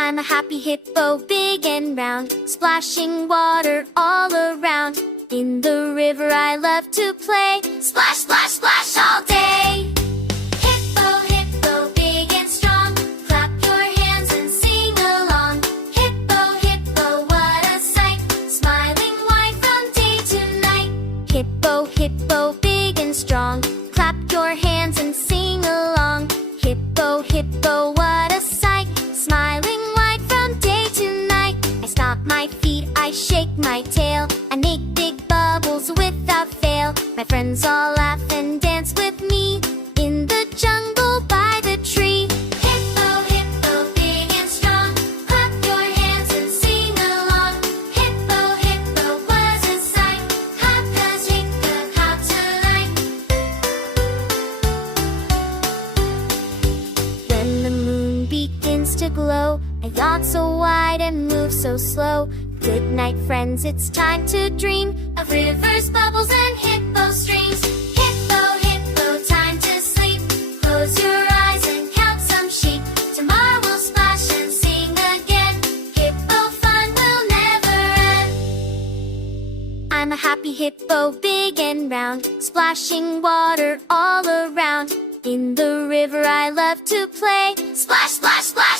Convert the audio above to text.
I'm a happy hippo, big and round, splashing water all around. In the river I love to play, splash, splash, splash all day. Hippo, hippo, big and strong, clap your hands and sing along. Hippo, hippo, what a sight, smiling white from day to night. Hippo, hippo, big and strong, clap your hands and sing along. Hippo, hippo, what a sight, smiling white from day to night. I stomp my feet, I shake my tail, I make big bubbles without fail. My friends all laugh and dance with me in the jungle by the tree. Hippo, hippo, big and strong, clap your hands and sing along. Hippo, hippo, what a sight, hop does shake the cloud tonight. When the moon begins to glow, I yawn so wide and move so slow. Good night, friends, it's time to dream of rivers, bubbles, and hippo streams. Hippo, hippo, time to sleep. Close your eyes and count some sheep. Tomorrow we'll splash and sing again. Hippo fun will never end. I'm a happy hippo, big and round, splashing water all around. In the river I love to play, splash, splash, splash